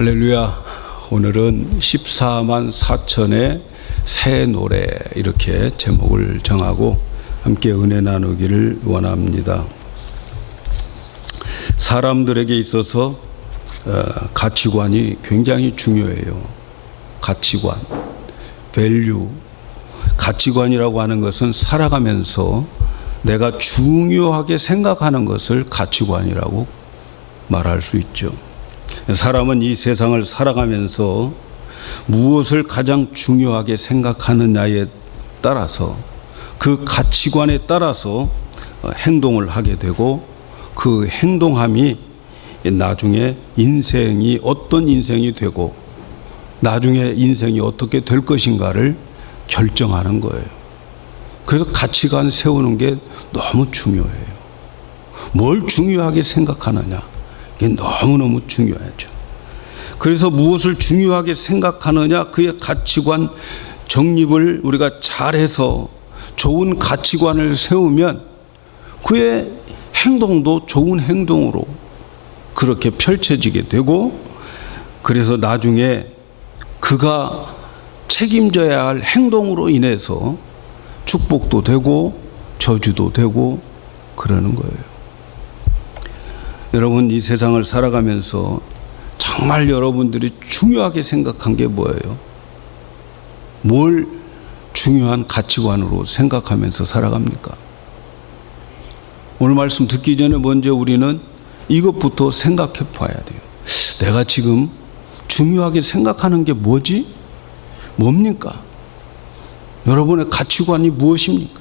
할렐루야. 오늘은 14만 4천의 새 노래, 이렇게 제목을 정하고 함께 은혜 나누기를 원합니다. 사람들에게 있어서 가치관이 굉장히 중요해요. 가치관, 밸류. 가치관이라고 하는 것은 살아가면서 내가 중요하게 생각하는 것을 가치관이라고 말할 수 있죠. 사람은 이 세상을 살아가면서 무엇을 가장 중요하게 생각하느냐에 따라서, 그 가치관에 따라서 행동을 하게 되고, 그 행동함이 나중에 인생이 어떤 인생이 되고 나중에 인생이 어떻게 될 것인가를 결정하는 거예요. 그래서 가치관 세우는 게 너무 중요해요. 뭘 중요하게 생각하느냐, 이게 너무너무 중요하죠. 그래서 무엇을 중요하게 생각하느냐, 그의 가치관 정립을 우리가 잘해서 좋은 가치관을 세우면 그의 행동도 좋은 행동으로 그렇게 펼쳐지게 되고, 그래서 나중에 그가 책임져야 할 행동으로 인해서 축복도 되고 저주도 되고 그러는 거예요. 여러분, 이 세상을 살아가면서 정말 여러분들이 중요하게 생각한 게 뭐예요? 뭘 중요한 가치관으로 생각하면서 살아갑니까? 오늘 말씀 듣기 전에 먼저 우리는 이것부터 생각해 봐야 돼요. 내가 지금 중요하게 생각하는 게 뭐지? 뭡니까? 여러분의 가치관이 무엇입니까?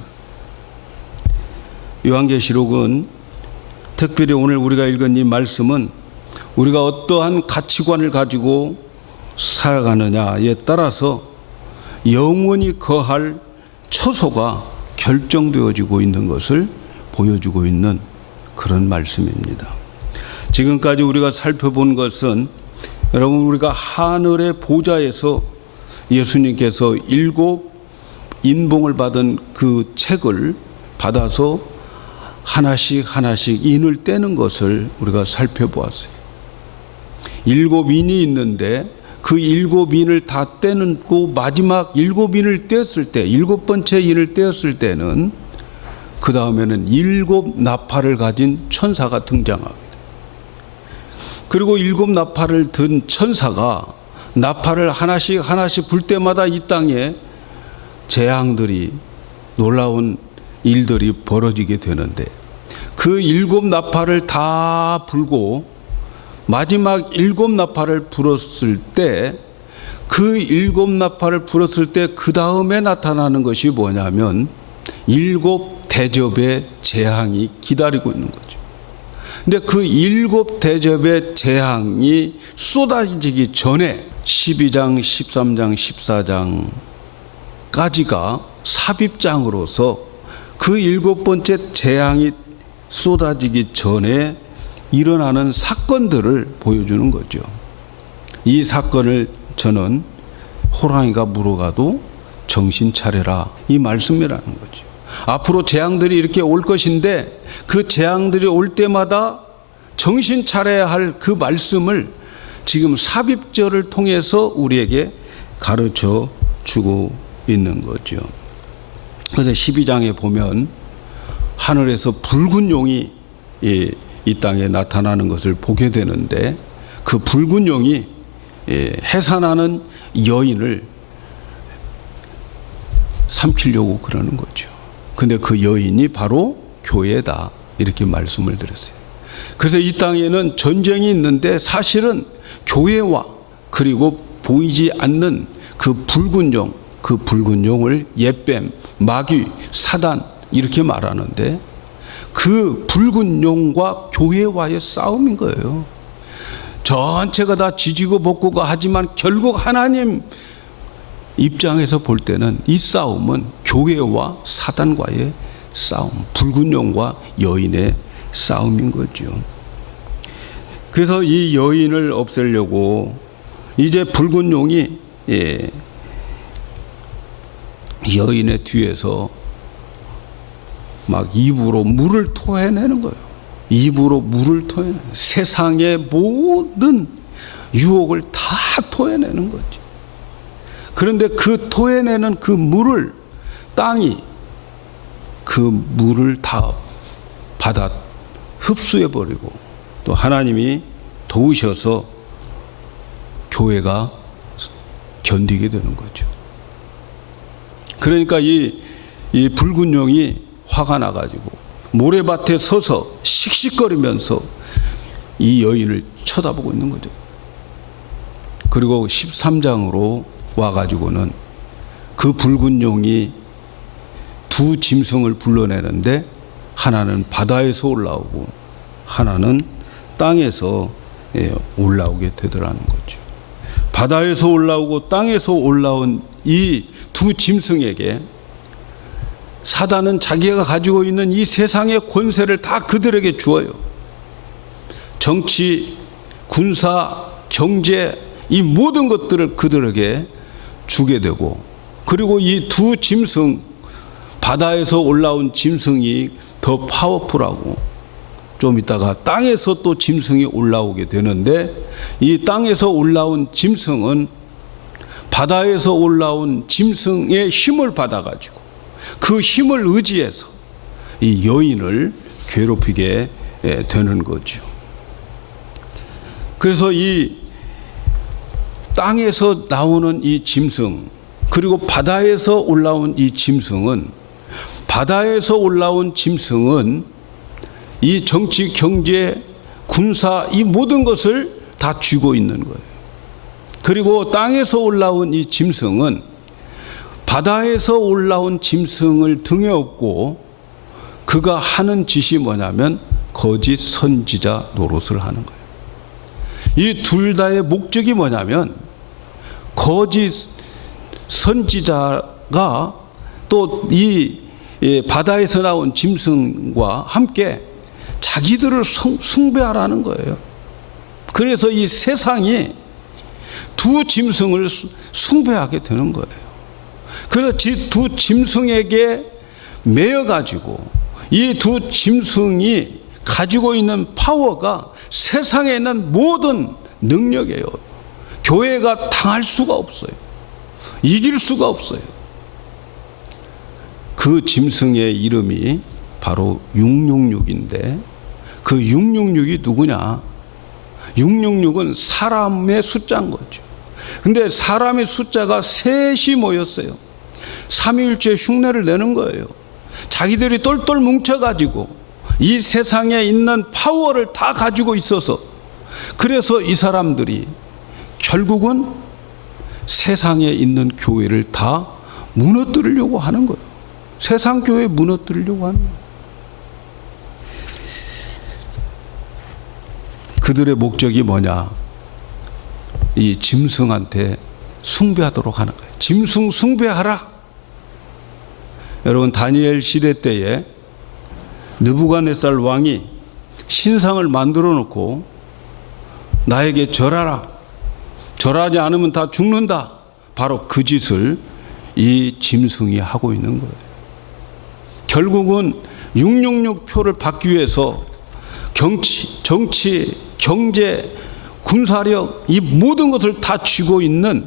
요한계시록은, 특별히 오늘 우리가 읽은 이 말씀은 우리가 어떠한 가치관을 가지고 살아가느냐에 따라서 영원히 거할 처소가 결정되어지고 있는 것을 보여주고 있는 그런 말씀입니다. 지금까지 우리가 살펴본 것은, 여러분, 우리가 하늘의 보좌에서 예수님께서 7 인봉을 받은 그 책을 받아서 하나씩 인을 떼는 것을 우리가 살펴보았어요. 7 인이 있는데 그 7 인을 다 떼고 마지막 7 인을 떼었을 때, 7번째 인을 떼었을 때는 그 다음에는 7 나팔을 가진 천사가 등장합니다. 그리고 7 나팔을 든 천사가 나팔을 하나씩 불 때마다 이 땅에 재앙들이, 놀라운 일들이 벌어지게 되는데, 그 7 나팔을 다 불고 마지막 7 나팔을 불었을 때, 그 7 나팔을 불었을 때 그 다음에 나타나는 것이 뭐냐면 7 대접의 재앙이 기다리고 있는 거죠. 근데 그 7 대접의 재앙이 쏟아지기 전에 12장, 13장, 14장까지가 삽입장으로서 그 7번째 재앙이 쏟아지기 전에 일어나는 사건들을 보여주는 거죠. 이 사건을 저는 호랑이가 물어가도 정신 차려라, 이 말씀이라는 거죠. 앞으로 재앙들이 이렇게 올 것인데 그 재앙들이 올 때마다 정신 차려야 할 그 말씀을 지금 삽입절을 통해서 우리에게 가르쳐 주고 있는 거죠. 그래서 12장에 보면 하늘에서 붉은 용이 이 땅에 나타나는 것을 보게 되는데, 그 붉은 용이 해산하는 여인을 삼키려고 그러는 거죠. 근데 그 여인이 바로 교회다, 이렇게 말씀을 드렸어요. 그래서 이 땅에는 전쟁이 있는데 사실은 교회와 그리고 보이지 않는 그 붉은 용을 옛뱀, 마귀, 사단 이렇게 말하는데, 그 붉은 용과 교회와의 싸움인 거예요. 전체가 다 지지고 볶고 하지만 결국 하나님 입장에서 볼 때는 이 싸움은 교회와 사단과의 싸움, 붉은 용과 여인의 싸움인 거죠. 그래서 이 여인을 없애려고 이제 붉은 용이 여인의 뒤에서 막 입으로 물을 토해내는 거예요. 입으로 물을 토해내는, 세상의 모든 유혹을 다 토해내는 거지. 그런데 그 토해내는 그 물을 땅이 그 물을 다 받아 흡수해버리고 또 하나님이 도우셔서 교회가 견디게 되는 거죠. 그러니까 이 붉은 용이 화가 나가지고 모래밭에 서서 씩씩거리면서 이 여인을 쳐다보고 있는 거죠. 그리고 13장으로 와가지고는 그 붉은 용이 두 짐승을 불러내는데 하나는 바다에서 올라오고 하나는 땅에서 올라오게 되더라는 거죠. 바다에서 올라오고 땅에서 올라온 이 두 짐승에게 사단은 자기가 가지고 있는 이 세상의 권세를 다 그들에게 주어요. 정치, 군사, 경제 이 모든 것들을 그들에게 주게 되고 그리고 이 두 짐승 바다에서 올라온 짐승이 더 파워풀하고 좀 있다가 땅에서 또 짐승이 올라오게 되는데 이 땅에서 올라온 짐승은 바다에서 올라온 짐승의 힘을 받아가지고 그 힘을 의지해서 이 여인을 괴롭히게 되는 거죠. 그래서 이 땅에서 나오는 이 짐승 그리고 바다에서 올라온 이 짐승은 바다에서 올라온 짐승은 이 정치, 경제, 군사 이 모든 것을 다 쥐고 있는 거예요. 그리고 땅에서 올라온 이 짐승은 바다에서 올라온 짐승을 등에 업고 그가 하는 짓이 뭐냐면 거짓 선지자 노릇을 하는 거예요. 이 둘 다의 목적이 뭐냐면 거짓 선지자가 또 이 바다에서 나온 짐승과 함께 자기들을 숭배하라는 거예요. 그래서 이 세상이 두 짐승을 숭배하게 되는 거예요. 그래서 두 짐승에게 매여가지고 이 두 짐승이 가지고 있는 파워가 세상에 있는 모든 능력이에요. 교회가 당할 수가 없어요. 이길 수가 없어요. 그 짐승의 이름이 바로 666인데 그 666이 누구냐? 666은 사람의 숫자인 거죠. 근데 사람의 숫자가 셋이 모였어요. 삼위일체 흉내를 내는 거예요. 자기들이 똘똘 뭉쳐가지고 이 세상에 있는 파워를 다 가지고 있어서 그래서 이 사람들이 결국은 세상에 있는 교회를 다 무너뜨리려고 하는 거예요. 세상 교회 무너뜨리려고 하는 거예요. 그들의 목적이 뭐냐? 이 짐승한테 숭배하도록 하는 거예요. 짐승 숭배하라. 여러분 다니엘 시대 때에 느부갓네살 왕이 신상을 만들어 놓고 나에게 절하라. 절하지 않으면 다 죽는다. 바로 그 짓을 이 짐승이 하고 있는 거예요. 결국은 666표를 받기 위해서 정치, 경제, 군사력 이 모든 것을 다 쥐고 있는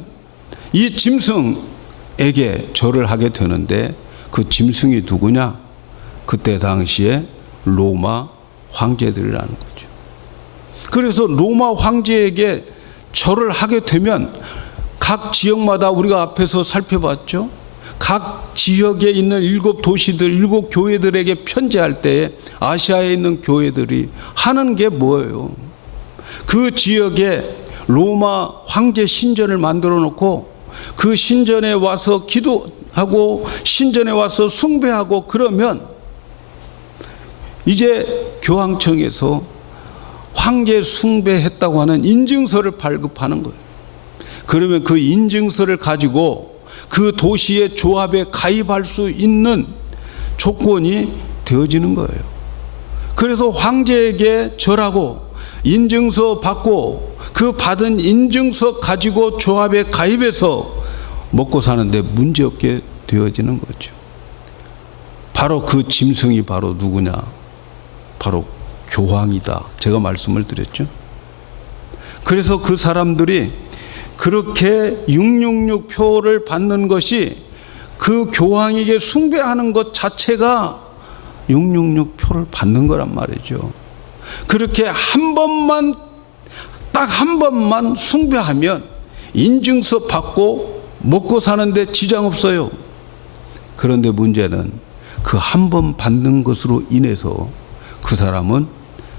이 짐승에게 절을 하게 되는데 그 짐승이 누구냐? 그때 당시에 로마 황제들이라는 거죠. 그래서 로마 황제에게 절을 하게 되면 각 지역마다 우리가 앞에서 살펴봤죠. 각 지역에 있는 7도시들, 7교회들에게 편지할 때에 아시아에 있는 교회들이 하는 게 뭐예요? 그 지역에 로마 황제 신전을 만들어 놓고 그 신전에 와서 기도하고 신전에 와서 숭배하고 그러면 이제 교황청에서 황제 숭배했다고 하는 인증서를 발급하는 거예요. 그러면 그 인증서를 가지고 그 도시의 조합에 가입할 수 있는 조건이 되어지는 거예요. 그래서 황제에게 절하고 인증서 받고 그 받은 인증서 가지고 조합에 가입해서 먹고 사는데 문제없게 되어지는 거죠. 바로 그 짐승이 바로 누구냐? 바로 교황이다. 제가 말씀을 드렸죠. 그래서 그 사람들이 그렇게 666표를 받는 것이 그 교황에게 숭배하는 것 자체가 666표를 받는 거란 말이죠. 그렇게 한 번만, 딱 한 번만 숭배하면 인증서 받고 먹고 사는데 지장 없어요. 그런데 문제는 그 한 번 받는 것으로 인해서 그 사람은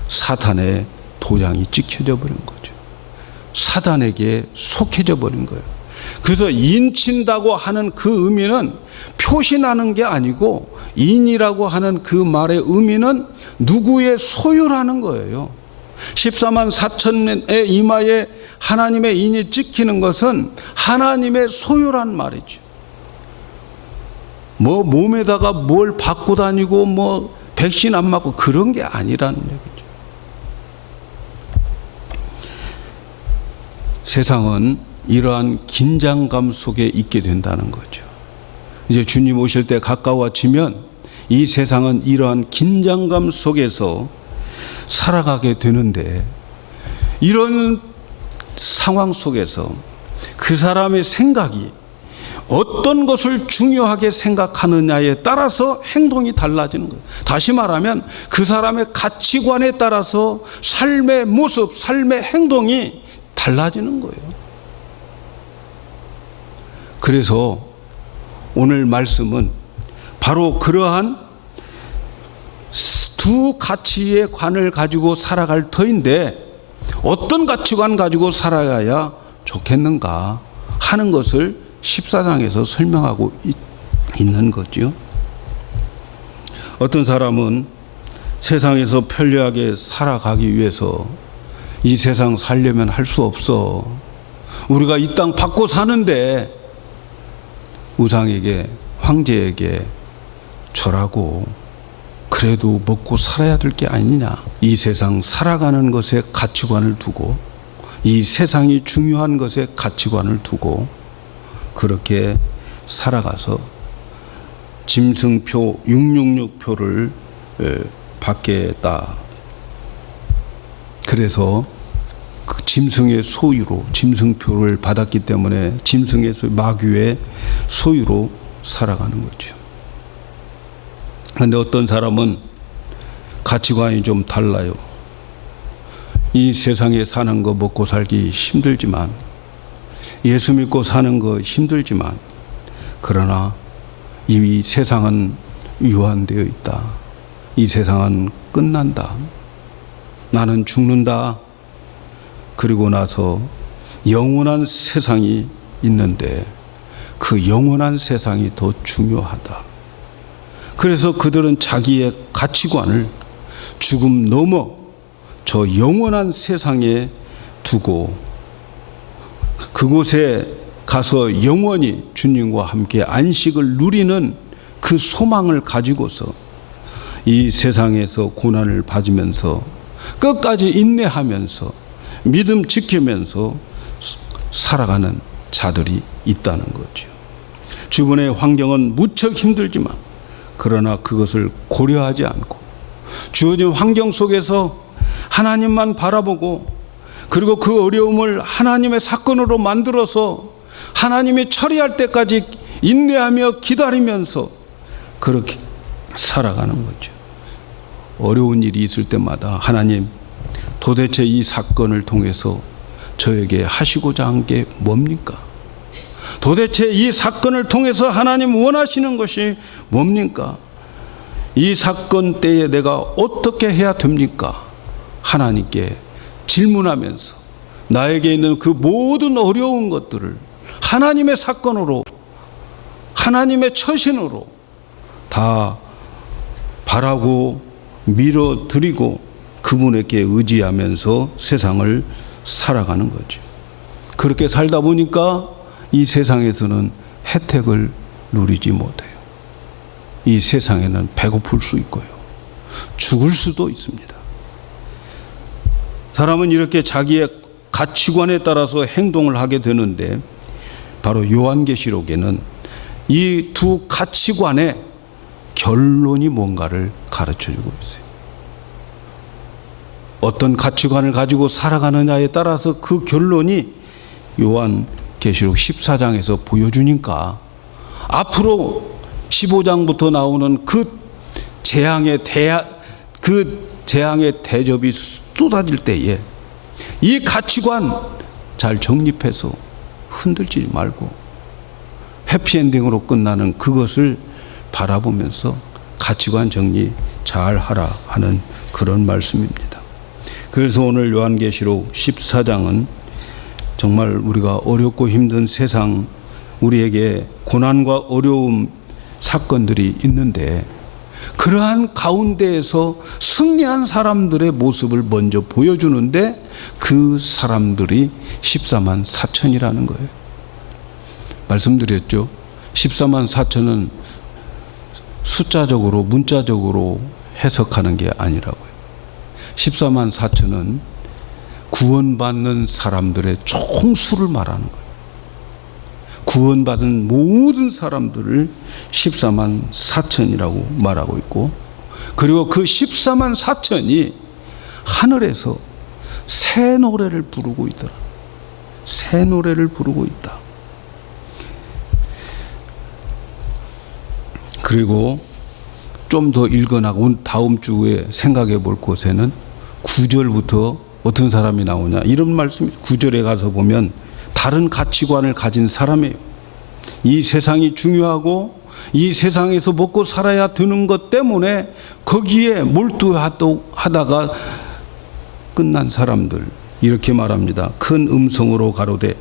사탄의 도장이 찍혀져 버린 거죠. 사단에게 속해져 버린 거예요. 그래서 인친다고 하는 그 의미는 표시나는 게 아니고, 인이라고 하는 그 말의 의미는 누구의 소유라는 거예요. 14만 4천의 이마에 하나님의 인이 찍히는 것은 하나님의 소유란 말이죠. 뭐 몸에다가 뭘 받고 다니고 뭐 백신 안 맞고 그런 게 아니라는 얘기죠. 세상은 이러한 긴장감 속에 있게 된다는 거죠. 이제 주님 오실 때 가까워지면 이 세상은 이러한 긴장감 속에서 살아가게 되는데, 이런 상황 속에서 그 사람의 생각이 어떤 것을 중요하게 생각하느냐에 따라서 행동이 달라지는 거예요. 다시 말하면 그 사람의 가치관에 따라서 삶의 모습, 삶의 행동이 달라지는 거예요. 그래서 오늘 말씀은 바로 그러한 두 가치의 관을 가지고 살아갈 터인데, 어떤 가치관 가지고 살아야 좋겠는가 하는 것을 14장에서 설명하고 있는 거죠. 어떤 사람은 세상에서 편리하게 살아가기 위해서 이 세상 살려면 할 수 없어. 우리가 이 땅 받고 사는데 우상에게, 황제에게 절하고 그래도 먹고 살아야 될 게 아니냐. 이 세상 살아가는 것에 가치관을 두고, 이 세상이 중요한 것에 가치관을 두고 그렇게 살아가서 짐승표 666표를 받겠다. 그래서 그 짐승의 소유로, 짐승표를 받았기 때문에 짐승의 마귀의 소유로 살아가는 거죠. 그런데 어떤 사람은 가치관이 좀 달라요. 이 세상에 사는 거 먹고 살기 힘들지만, 예수 믿고 사는 거 힘들지만, 그러나 이 세상은 유한되어 있다. 이 세상은 끝난다. 나는 죽는다. 그리고 나서 영원한 세상이 있는데 그 영원한 세상이 더 중요하다. 그래서 그들은 자기의 가치관을 죽음 넘어 저 영원한 세상에 두고 그곳에 가서 영원히 주님과 함께 안식을 누리는 그 소망을 가지고서 이 세상에서 고난을 받으면서 끝까지 인내하면서 믿음 지키면서 살아가는 자들이 있다는 거죠. 주변의 환경은 무척 힘들지만 그러나 그것을 고려하지 않고 주어진 환경 속에서 하나님만 바라보고, 그리고 그 어려움을 하나님의 사건으로 만들어서 하나님이 처리할 때까지 인내하며 기다리면서 그렇게 살아가는 거죠. 어려운 일이 있을 때마다 하나님, 도대체 이 사건을 통해서 저에게 하시고자 한 게 뭡니까? 도대체 이 사건을 통해서 하나님 원하시는 것이 뭡니까? 이 사건 때에 내가 어떻게 해야 됩니까? 하나님께 질문하면서 나에게 있는 그 모든 어려운 것들을 하나님의 사건으로, 하나님의 처신으로 다 바라고 밀어드리고 그분에게 의지하면서 세상을 살아가는 거죠. 그렇게 살다 보니까 이 세상에서는 혜택을 누리지 못해요. 이 세상에는 배고플 수 있고요, 죽을 수도 있습니다. 사람은 이렇게 자기의 가치관에 따라서 행동을 하게 되는데, 바로 요한계시록에는 이 두 가치관의 결론이 뭔가를 가르쳐주고 있어요. 어떤 가치관을 가지고 살아가느냐에 따라서 그 결론이 요한계시록 14장에서 보여주니까 앞으로 15장부터 나오는 그 재앙의 대접이 쏟아질 때에 이 가치관 잘 정립해서 흔들지 말고 해피엔딩으로 끝나는 그것을 바라보면서 가치관 정리 잘 하라 하는 그런 말씀입니다. 그래서 오늘 요한계시록 14장은 정말 우리가 어렵고 힘든 세상, 우리에게 고난과 어려움 사건들이 있는데 그러한 가운데에서 승리한 사람들의 모습을 먼저 보여주는데 그 사람들이 14만 4천이라는 거예요. 말씀드렸죠. 14만 4천은 숫자적으로 문자적으로 해석하는 게 아니라고요. 14만 4천은 구원받는 사람들의 총수를 말하는 거예요. 구원받은 모든 사람들을 14만 4천이라고 말하고 있고, 그리고 그 14만 4천이 하늘에서 새 노래를 부르고 있더라. 새 노래를 부르고 있다. 그리고 좀 더 읽어나고 다음 주에 생각해 볼 곳에는 9절부터 어떤 사람이 나오냐 이런 말씀이 9절에 가서 보면 다른 가치관을 가진 사람이에요. 이 세상이 중요하고 이 세상에서 먹고 살아야 되는 것 때문에 거기에 몰두하다가 끝난 사람들, 이렇게 말합니다. 큰 음성으로 가로되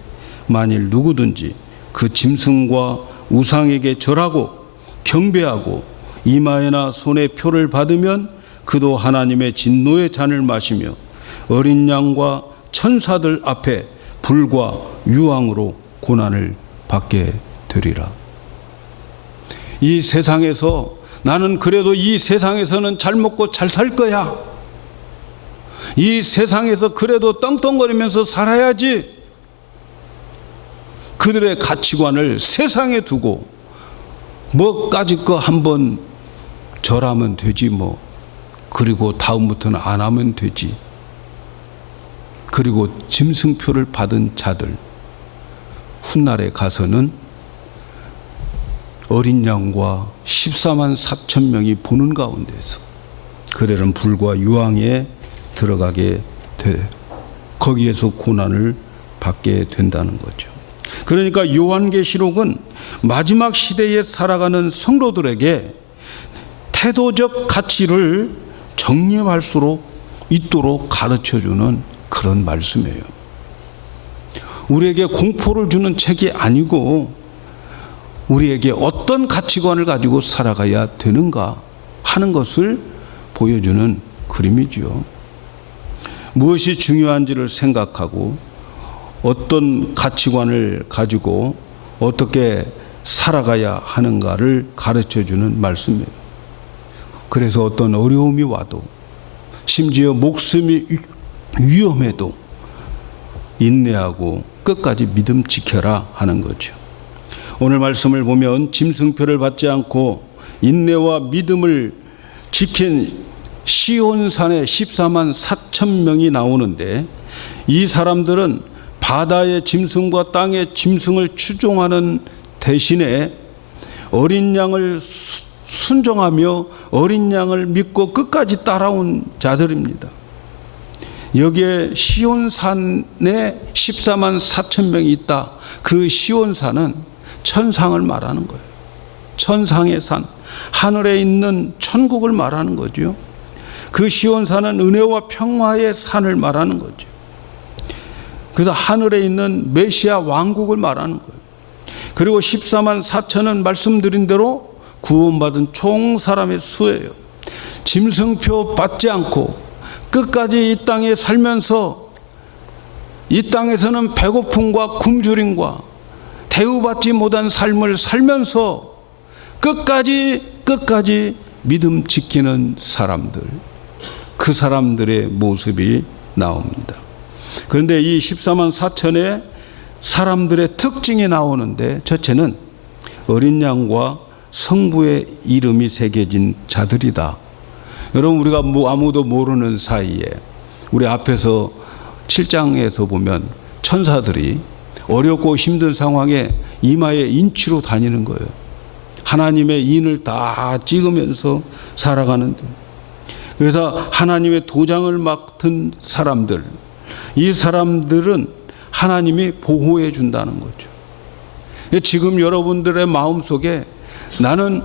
만일 누구든지 그 짐승과 우상에게 절하고 경배하고 이마에나 손에 표를 받으면 그도 하나님의 진노의 잔을 마시며 어린 양과 천사들 앞에 불과 유황으로 고난을 받게 되리라. 이 세상에서 나는 그래도 이 세상에서는 잘 먹고 잘 살 거야. 이 세상에서 그래도 떵떵거리면서 살아야지. 그들의 가치관을 세상에 두고 뭐까지 거 한번 절하면 되지 뭐. 그리고 다음부터는 안 하면 되지. 그리고 짐승표를 받은 자들, 훗날에 가서는 어린 양과 14만 4천 명이 보는 가운데서 그들은 불과 유황에 들어가게 돼 거기에서 고난을 받게 된다는 거죠. 그러니까 요한계시록은 마지막 시대에 살아가는 성도들에게 태도적 가치를 정립할 수 있도록 가르쳐주는 그런 말씀이에요. 우리에게 공포를 주는 책이 아니고 우리에게 어떤 가치관을 가지고 살아가야 되는가 하는 것을 보여주는 그림이죠. 무엇이 중요한지를 생각하고 어떤 가치관을 가지고 어떻게 살아가야 하는가를 가르쳐주는 말씀이에요. 그래서 어떤 어려움이 와도 심지어 목숨이 위험해도 인내하고 끝까지 믿음 지켜라 하는 거죠. 오늘 말씀을 보면 짐승표를 받지 않고 인내와 믿음을 지킨 시온산에 14만 4천 명이 나오는데 이 사람들은 바다의 짐승과 땅의 짐승을 추종하는 대신에 어린 양을 순종하며 어린 양을 믿고 끝까지 따라온 자들입니다. 여기에 시온산에 14만 4천 명이 있다. 그 시온산은 천상을 말하는 거예요. 천상의 산, 하늘에 있는 천국을 말하는 거죠. 그 시온산은 은혜와 평화의 산을 말하는 거죠. 그래서 하늘에 있는 메시아 왕국을 말하는 거예요. 그리고 14만 4천은 말씀드린 대로 구원받은 총 사람의 수예요. 짐승표 받지 않고 끝까지 이 땅에 살면서 이 땅에서는 배고픔과 굶주림과 대우받지 못한 삶을 살면서 끝까지 믿음 지키는 사람들, 그 사람들의 모습이 나옵니다. 그런데 이 14만 4천의 사람들의 특징이 나오는데 첫째는 어린 양과 성부의 이름이 새겨진 자들이다. 여러분, 우리가 아무도 모르는 사이에 우리 앞에서 7장에서 보면 천사들이 어렵고 힘든 상황에 이마에 인치로 다니는 거예요. 하나님의 인을 다 찍으면서 살아가는데, 그래서 하나님의 도장을 맡은 사람들, 이 사람들은 하나님이 보호해 준다는 거죠. 지금 여러분들의 마음속에 나는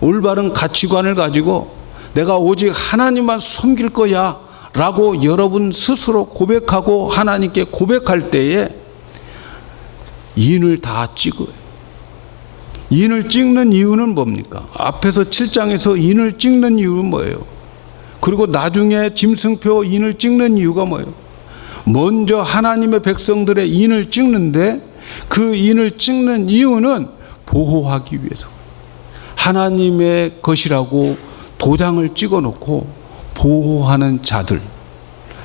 올바른 가치관을 가지고 내가 오직 하나님만 섬길 거야 라고 여러분 스스로 고백하고 하나님께 고백할 때에 인을 다 찍어요. 인을 찍는 이유는 뭡니까? 앞에서 7장에서 인을 찍는 이유는 뭐예요? 그리고 나중에 짐승표 인을 찍는 이유가 뭐예요? 먼저 하나님의 백성들의 인을 찍는데 그 인을 찍는 이유는 보호하기 위해서. 하나님의 것이라고 도장을 찍어놓고 보호하는 자들,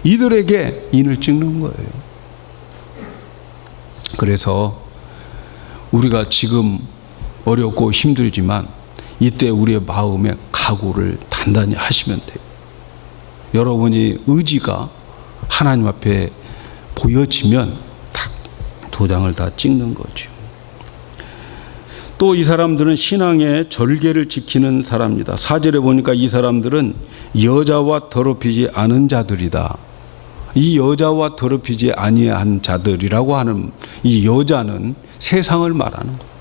이들에게 인을 찍는 거예요. 그래서 우리가 지금 어렵고 힘들지만 이때 우리의 마음의 각오를 단단히 하시면 돼요. 여러분이 의지가 하나님 앞에 보여지면 딱 도장을 다 찍는 거죠. 또 이 사람들은 신앙의 절개를 지키는 사람입니다. 4절에 보니까 이 사람들은 여자와 더럽히지 않은 자들이다. 이 여자와 더럽히지 아니한 자들이라고 하는 이 여자는 세상을 말하는 거예요.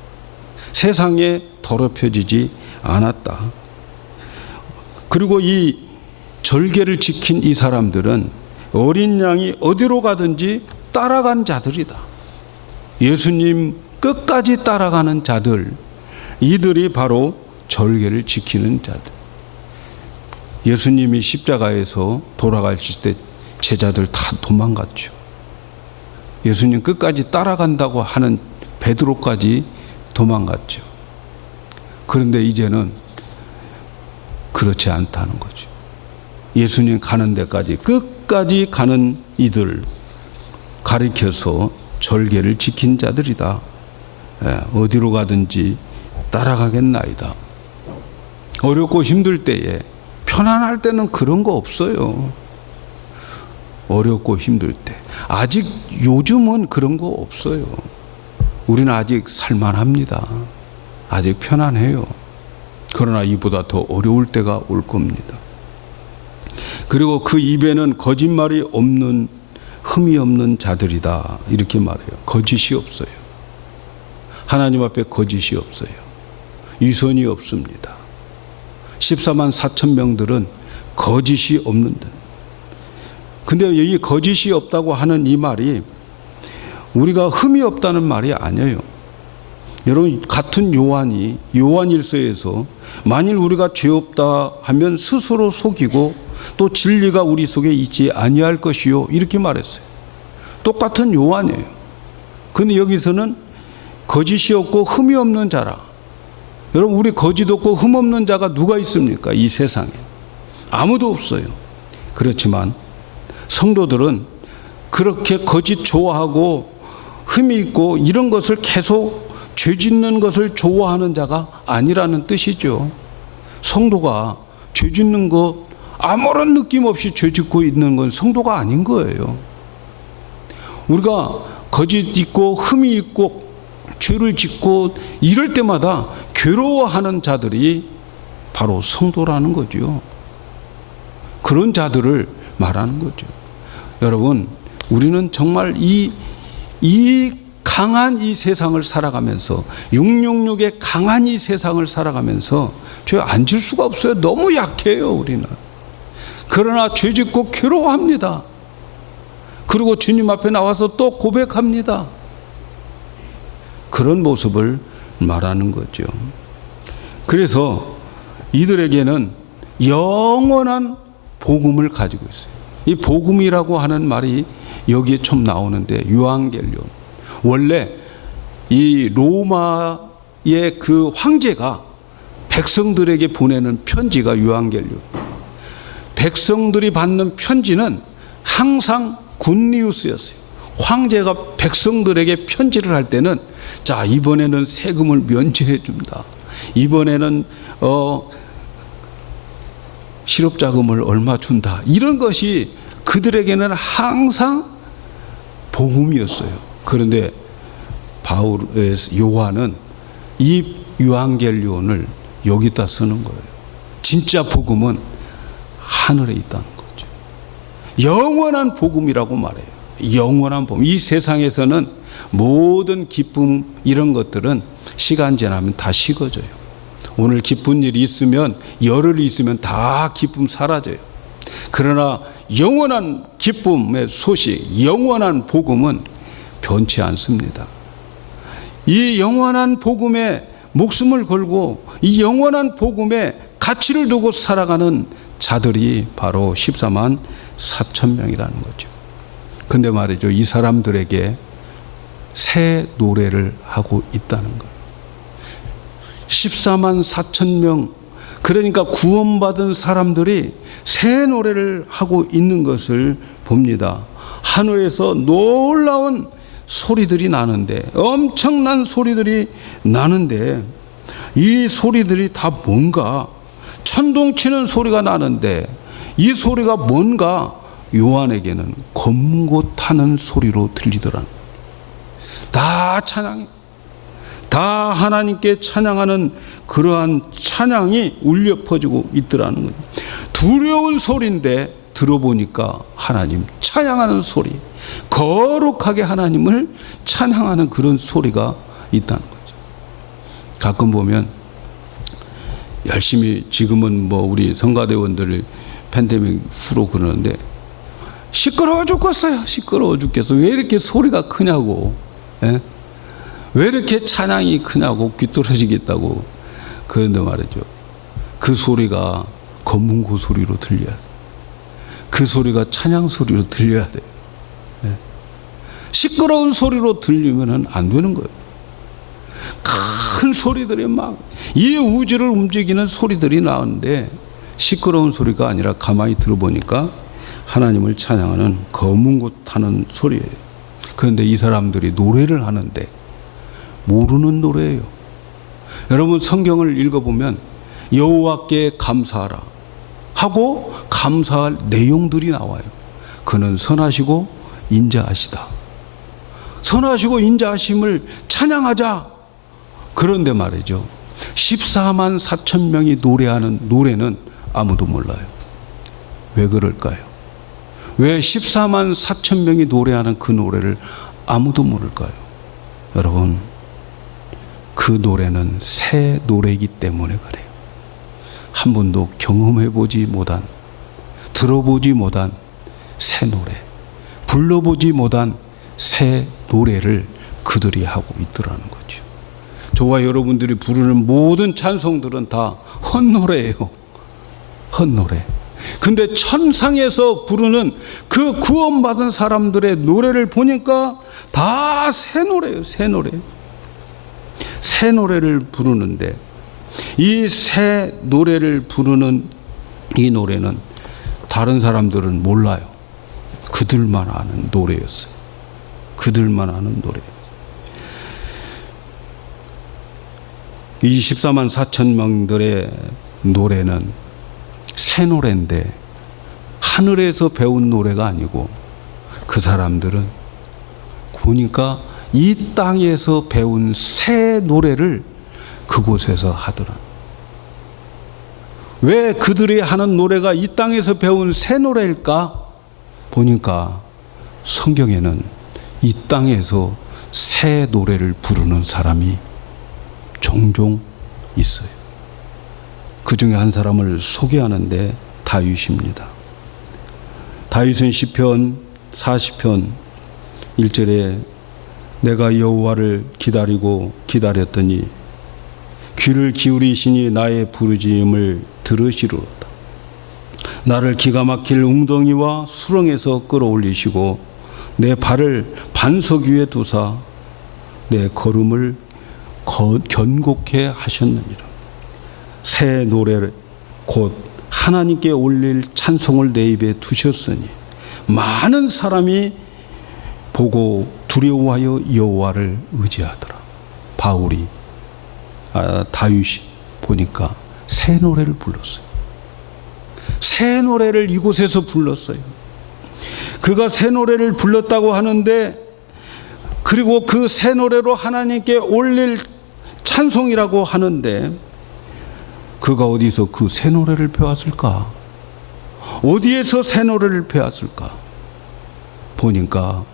세상에 더럽혀지지 않았다. 그리고 이 절개를 지킨 이 사람들은 어린 양이 어디로 가든지 따라간 자들이다. 예수님 끝까지 따라가는 자들, 이들이 바로 절개를 지키는 자들. 예수님이 십자가에서 돌아가실 때 제자들 다 도망갔죠. 예수님 끝까지 따라간다고 하는 베드로까지 도망갔죠. 그런데 이제는 그렇지 않다는 거죠. 예수님 가는 데까지 끝까지 가는 이들 가리켜서 절개를 지킨 자들이다. 어디로 가든지 따라가겠나이다. 어렵고 힘들 때에, 편안할 때는 그런 거 없어요. 어렵고 힘들 때. 아직 요즘은 그런 거 없어요. 우리는 아직 살만합니다. 아직 편안해요. 그러나 이보다 더 어려울 때가 올 겁니다. 그리고 그 입에는 거짓말이 없는, 흠이 없는 자들이다. 이렇게 말해요. 거짓이 없어요. 하나님 앞에 거짓이 없어요. 위선이 없습니다. 14만 4천 명들은 거짓이 없는다. 근데 이 거짓이 없다고 하는 이 말이 우리가 흠이 없다는 말이 아니에요. 여러분, 같은 요한이 요한일서에서 만일 우리가 죄 없다 하면 스스로 속이고 또 진리가 우리 속에 있지 아니할 것이요, 이렇게 말했어요. 똑같은 요한이에요. 근데 여기서는 거짓이 없고 흠이 없는 자라. 여러분, 우리 거짓 없고 흠 없는 자가 누가 있습니까? 이 세상에 아무도 없어요. 그렇지만 성도들은 그렇게 거짓 좋아하고 흠이 있고 이런 것을 계속 죄 짓는 것을 좋아하는 자가 아니라는 뜻이죠. 성도가 죄 짓는 것 아무런 느낌 없이 죄 짓고 있는 건 성도가 아닌 거예요. 우리가 거짓 있고 흠이 있고 죄를 짓고 이럴 때마다 괴로워하는 자들이 바로 성도라는 거죠. 그런 자들을 말하는 거죠. 여러분, 우리는 정말 이 강한 이 세상을 살아가면서 666의 강한 이 세상을 살아가면서 죄 안 질 수가 없어요. 너무 약해요, 우리는. 그러나 죄 짓고 괴로워합니다. 그리고 주님 앞에 나와서 또 고백합니다. 그런 모습을 말하는 거죠. 그래서 이들에게는 영원한 복음을 가지고 있어요. 이 복음이라고 하는 말이 여기에 좀 나오는데, 유앙겔리온. 원래 이 로마의 그 황제가 백성들에게 보내는 편지가 유앙겔리온. 백성들이 받는 편지는 항상 굿니우스였어요. 황제가 백성들에게 편지를 할 때는, 자, 이번에는 세금을 면제해 줍니다. 이번에는 실업자금을 얼마 준다. 이런 것이 그들에게는 항상 복음이었어요. 그런데 요한은 이 유한겔리온을 여기다 쓰는 거예요. 진짜 복음은 하늘에 있다는 거죠. 영원한 복음이라고 말해요. 영원한 복음. 이 세상에서는 모든 기쁨 이런 것들은 시간 지나면 다 식어져요. 오늘 기쁜 일이 있으면 열흘이 있으면 다 기쁨 사라져요. 그러나 영원한 기쁨의 소식, 영원한 복음은 변치 않습니다. 이 영원한 복음에 목숨을 걸고 이 영원한 복음에 가치를 두고 살아가는 자들이 바로 14만 4천 명이라는 거죠. 근데 말이죠, 이 사람들에게 새 노래를 하고 있다는 거예요. 14만 4천 명, 그러니까 구원받은 사람들이 새 노래를 하고 있는 것을 봅니다. 하늘에서 놀라운 소리들이 나는데, 엄청난 소리들이 나는데, 이 소리들이 다 뭔가, 천둥치는 소리가 나는데, 이 소리가 뭔가 요한에게는 검고 타는 소리로 들리더라. 다 찬양해. 다 하나님께 찬양하는 그러한 찬양이 울려 퍼지고 있더라는 거예요. 두려운 소리인데 들어보니까 하나님 찬양하는 소리, 거룩하게 하나님을 찬양하는 그런 소리가 있다는 거죠. 가끔 보면 열심히, 지금은 뭐 우리 성가대원들 팬데믹 후로 그러는데 시끄러워 죽겠어요. 시끄러워 죽겠어. 왜 이렇게 소리가 크냐고. 예? 왜 이렇게 찬양이 크냐고, 귀떨어지겠다고. 그런데 말이죠, 그 소리가 검문고 소리로 들려야 돼. 그 소리가 찬양 소리로 들려야 돼. 예. 시끄러운 소리로 들리면 안 되는 거예요. 큰 소리들이 막 이 우주를 움직이는 소리들이 나오는데 시끄러운 소리가 아니라 가만히 들어보니까 하나님을 찬양하는 검은고 타는 소리예요. 그런데 이 사람들이 노래를 하는데 모르는 노래예요. 여러분 성경을 읽어보면 여호와께 감사하라 하고 감사할 내용들이 나와요. 그는 선하시고 인자하시다. 선하시고 인자하심을 찬양하자. 그런데 말이죠, 14만 4천 명이 노래하는 노래는 아무도 몰라요. 왜 그럴까요? 왜 14만 4천 명이 노래하는 그 노래를 아무도 모를까요? 여러분, 그 노래는 새 노래이기 때문에 그래요. 한 번도 경험해보지 못한, 들어보지 못한 새 노래, 불러보지 못한 새 노래를 그들이 하고 있더라는 거죠. 저와 여러분들이 부르는 모든 찬송들은 다 헛노래예요. 헛노래. 근데 천상에서 부르는 그 구원받은 사람들의 노래를 보니까 다 새 노래예요. 새 노래. 새 노래를 부르는데, 이 새 노래를 부르는 이 노래는 다른 사람들은 몰라요. 그들만 아는 노래였어요. 그들만 아는 노래. 이 14만 4천 명들의 노래는 새 노래인데 하늘에서 배운 노래가 아니고, 그 사람들은 보니까 이 땅에서 배운 새 노래를 그곳에서 하더라. 왜 그들이 하는 노래가 이 땅에서 배운 새 노래일까? 보니까 성경에는 이 땅에서 새 노래를 부르는 사람이 종종 있어요. 그 중에 한 사람을 소개하는데 다윗입니다. 다윗은 시편 40편 1절에 내가 여호와를 기다렸더니 귀를 기울이시니 나의 부르짖음을 들으시리로다. 나를 기가 막힐 웅덩이와 수렁에서 끌어올리시고 내 발을 반석 위에 두사 내 걸음을 견고케 하셨느니라. 새 노래 곧 하나님께 올릴 찬송을 내 입에 두셨으니 많은 사람이 보고 두려워하여 여호와를 의지하더라. 다윗이 보니까 새 노래를 불렀어요. 새 노래를 이곳에서 불렀어요. 그가 새 노래를 불렀다고 하는데, 그리고 그 새 노래로 하나님께 올릴 찬송이라고 하는데, 그가 어디서 그 새 노래를 배웠을까? 어디에서 새 노래를 배웠을까? 보니까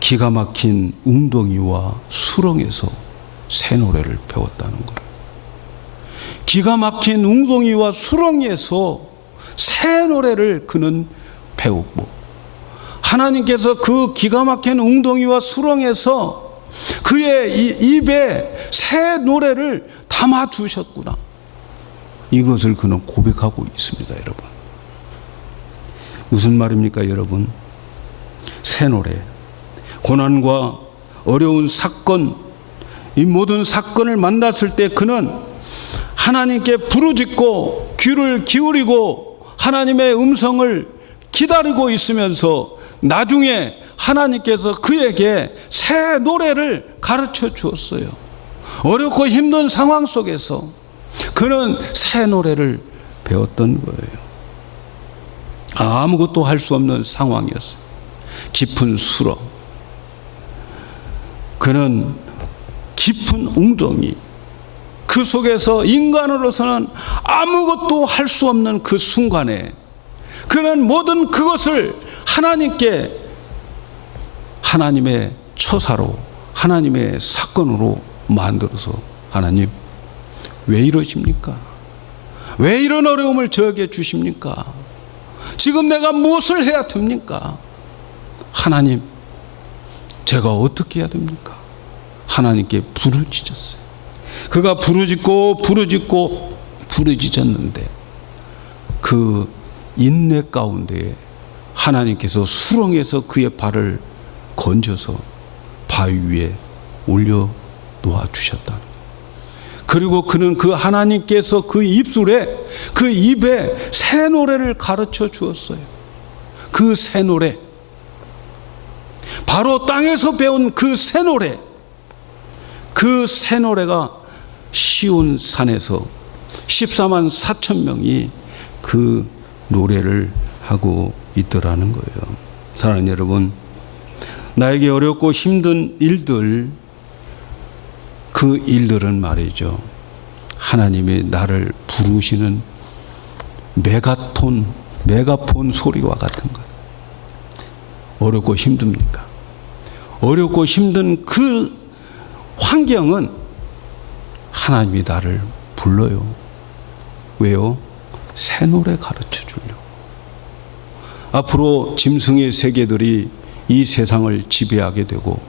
기가 막힌 웅덩이와 수렁에서 새 노래를 배웠다는 거예요. 기가 막힌 웅덩이와 수렁에서 새 노래를 그는 배우고, 하나님께서 그 기가 막힌 웅덩이와 수렁에서 그의 입에 새 노래를 담아 두셨구나. 이것을 그는 고백하고 있습니다, 여러분. 무슨 말입니까, 여러분? 새 노래, 고난과 어려운 사건, 이 모든 사건을 만났을 때 그는 하나님께 부르짖고 귀를 기울이고 하나님의 음성을 기다리고 있으면서 나중에 하나님께서 그에게 새 노래를 가르쳐 주었어요. 어렵고 힘든 상황 속에서 그는 새 노래를 배웠던 거예요. 아무것도 할 수 없는 상황이었어요. 깊은 수렁, 그는 깊은 웅덩이, 그 속에서 인간으로서는 아무것도 할 수 없는 그 순간에 그는 모든 그것을 하나님께, 하나님의 처사로, 하나님의 사건으로 만들어서, 하나님 왜 이러십니까? 왜 이런 어려움을 저에게 주십니까? 지금 내가 무엇을 해야 됩니까? 하나님, 제가 어떻게 해야 됩니까? 하나님께 부르짖었어요. 그가 부르짖고 부르짖었는데 그 인내 가운데 하나님께서 수렁에서 그의 발을 건져서 바위 위에 올려 놓아 주셨다는 거예요. 그리고 그는 그 하나님께서 그 입술에, 그 입에 새 노래를 가르쳐 주었어요. 그 새 노래, 바로 땅에서 배운 그 새 노래, 그 새 노래가 시온 산에서 14만 4천 명이 그 노래를 하고 있더라는 거예요. 사랑하는 여러분, 나에게 어렵고 힘든 일들, 그 일들은 말이죠, 하나님이 나를 부르시는 메가폰 소리와 같은 것. 어렵고 힘듭니까? 어렵고 힘든 그 환경은 하나님이 나를 불러요. 왜요? 새 노래 가르쳐 주려고. 앞으로 짐승의 세계들이 이 세상을 지배하게 되고,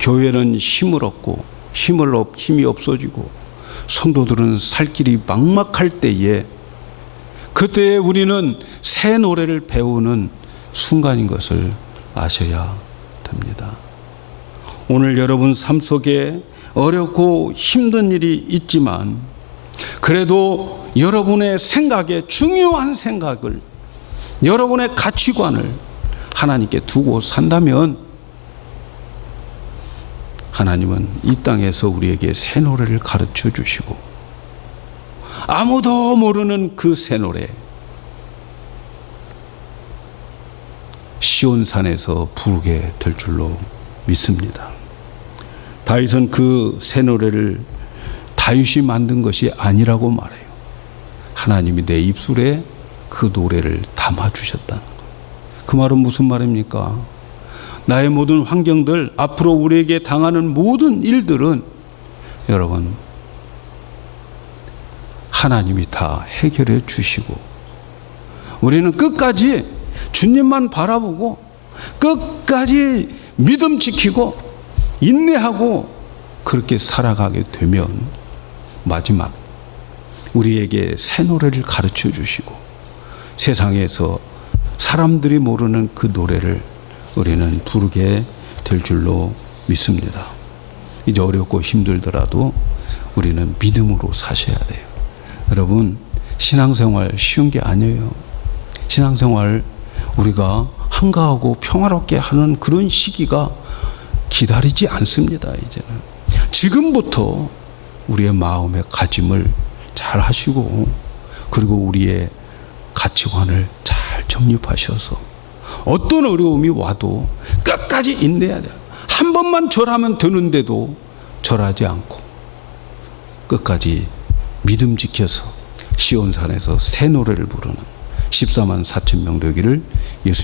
교회는 힘을 얻고 힘이 없어지고 성도들은 살 길이 막막할 때에, 그때에 우리는 새 노래를 배우는 순간인 것을 아셔야 됩니다. 오늘 여러분 삶 속에 어렵고 힘든 일이 있지만, 그래도 여러분의 생각에, 중요한 생각을, 여러분의 가치관을 하나님께 두고 산다면 하나님은 이 땅에서 우리에게 새 노래를 가르쳐 주시고, 아무도 모르는 그 새 노래, 시온산에서 부르게 될 줄로 믿습니다. 다윗은 그 새 노래를 다윗이 만든 것이 아니라고 말해요. 하나님이 내 입술에 그 노래를 담아주셨다는 것. 그 말은 무슨 말입니까? 나의 모든 환경들, 앞으로 우리에게 당하는 모든 일들은 여러분, 하나님이 다 해결해 주시고, 우리는 끝까지 주님만 바라보고 끝까지 믿음 지키고 인내하고 그렇게 살아가게 되면 마지막 우리에게 새 노래를 가르쳐 주시고, 세상에서 사람들이 모르는 그 노래를 우리는 부르게 될 줄로 믿습니다. 이제 어렵고 힘들더라도 우리는 믿음으로 사셔야 돼요. 여러분, 신앙생활 쉬운 게 아니에요. 신앙생활 우리가 한가하고 평화롭게 하는 그런 시기가 기다리지 않습니다. 이제는 지금부터 우리의 마음의 가짐을 잘 하시고, 그리고 우리의 가치관을 잘 정립하셔서 어떤 어려움이 와도 끝까지 인내해야 돼요. 한 번만 절하면 되는데도 절하지 않고 끝까지 믿음 지켜서 시온산에서 새 노래를 부르는 14만 4천 명 되기를 예수님